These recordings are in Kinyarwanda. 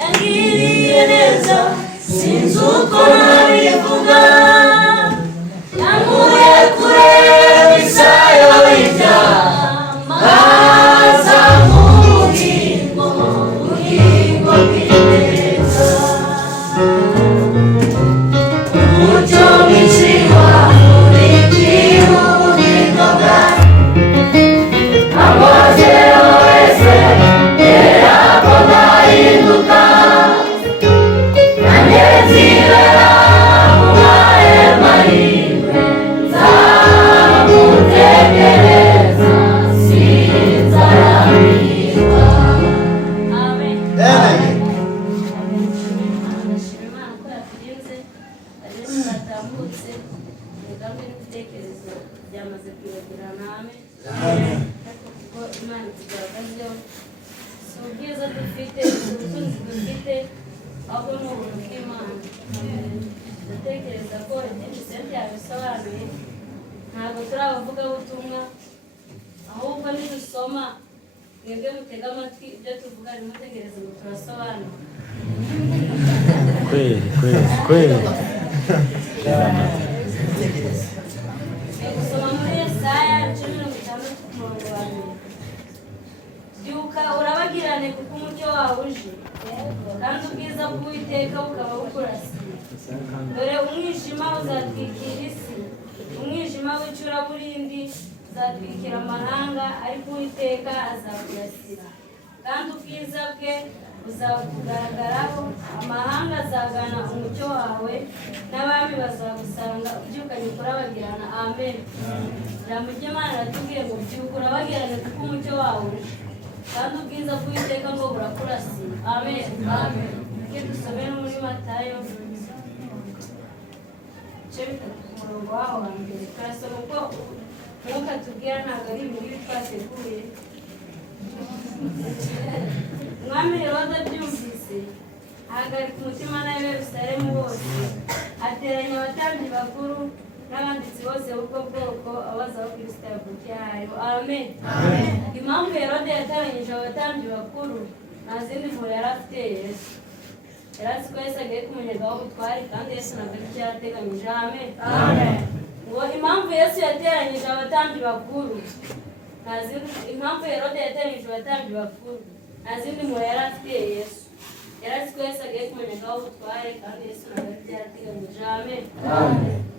yangiriye neza sinzi uko nabivuga, yankuye kure isayo y'ibyaha maza mu bugingo bw'iteka. Umucyo mwinshi wamurikiye ubugingo bwanjye, amwogero wese yera ko ndahinduka, nanjye nzibera mu mahema yiwe, nzamutegereza sinzarambirwa. Amen. Amen. Ndashima Imana ko yaturinze, ageze twatambutse, imigambi n'ibitekerezo byamaze kwibagirana. Amen. Kuko Imana itugaragazeho, si ubwiza dufite, si ubutunzi dufite, ahubwo ni ubuntu bw'Imana. Ndatekereza ko ibyinshi Cynthia yabisobanuye, ntabwo turi abavugabutumwa, ahubwo nidusoma mwebwe mutega amatwi ibyo tuvuga, nimutegereze ngo turasobanura. Kweli. Gusoma muri Yesaya 10:6. Byuka urabagirane kuko umucyo wawe uje, kandi ubwiza bw'Uwiteka bukaba bukurasiye. Dore umwijima uzatwikira isi, umwijima w'icuraburindi uzatwikira amahanga, ariko Uwiteka azakurasira, kandi ubwiza bwe buzakugaragaraho. Amahanga azagana umucyo wawe, n'abami bazagusanga ubyukanye kurabagirana. Amen. Ijambo ry'Imana riratubwiye ngo byuka urabagirane kuko umucyo wawe uje, kandi ubwiza bw'Uwiteka ngo burakurasiye. Amen. Amen. Reka dusome no muri Matayo 3:1. Turasoma uko Mwuka atubwira, ntabwo ari ibingibi twateguye. Umwami Herode abyumvise, ahagarika umutima n'ab'i Yerusalemu bose, ateranya abatambyi bakuru n'abanditsi bose b'ubwo bwoko, abaza aho Kristo yavukiye aho ariho. Amen. Impamvu Herode yateranyije abatambyi bakuru nta zindi mpuhwe yari afitiye Yesu. Yari azi ko Yesu agiye kumunyegaho ubutware, kandi Yesu ntabwo ari icyo yarateganyije. Amen. Ngo impamvu Yesu yateranyije abatambyi bakuru, impamvu Herode yateranyije abatambyi bakuru nta zindi mpuhwe yari afitiye Yesu. Yari azi ko Yesu agiye kumunyegaho ubutware, kandi Yesu ntabwo ari icyo yarateganyije. Amen.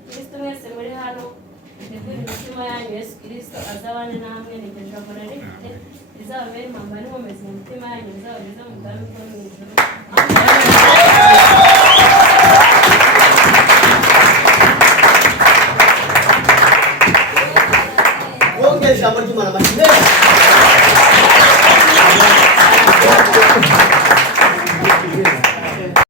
Kristo mwese muri hano, mutegure imitima yanyu, Yesu Kristo azabane namwe. Ni iryo jambo narifite, rizababere impamba n'inkomezi mu mitima yanyu, rizabageze mu bwami bwo mu ijuru. Ijambo ry'Imana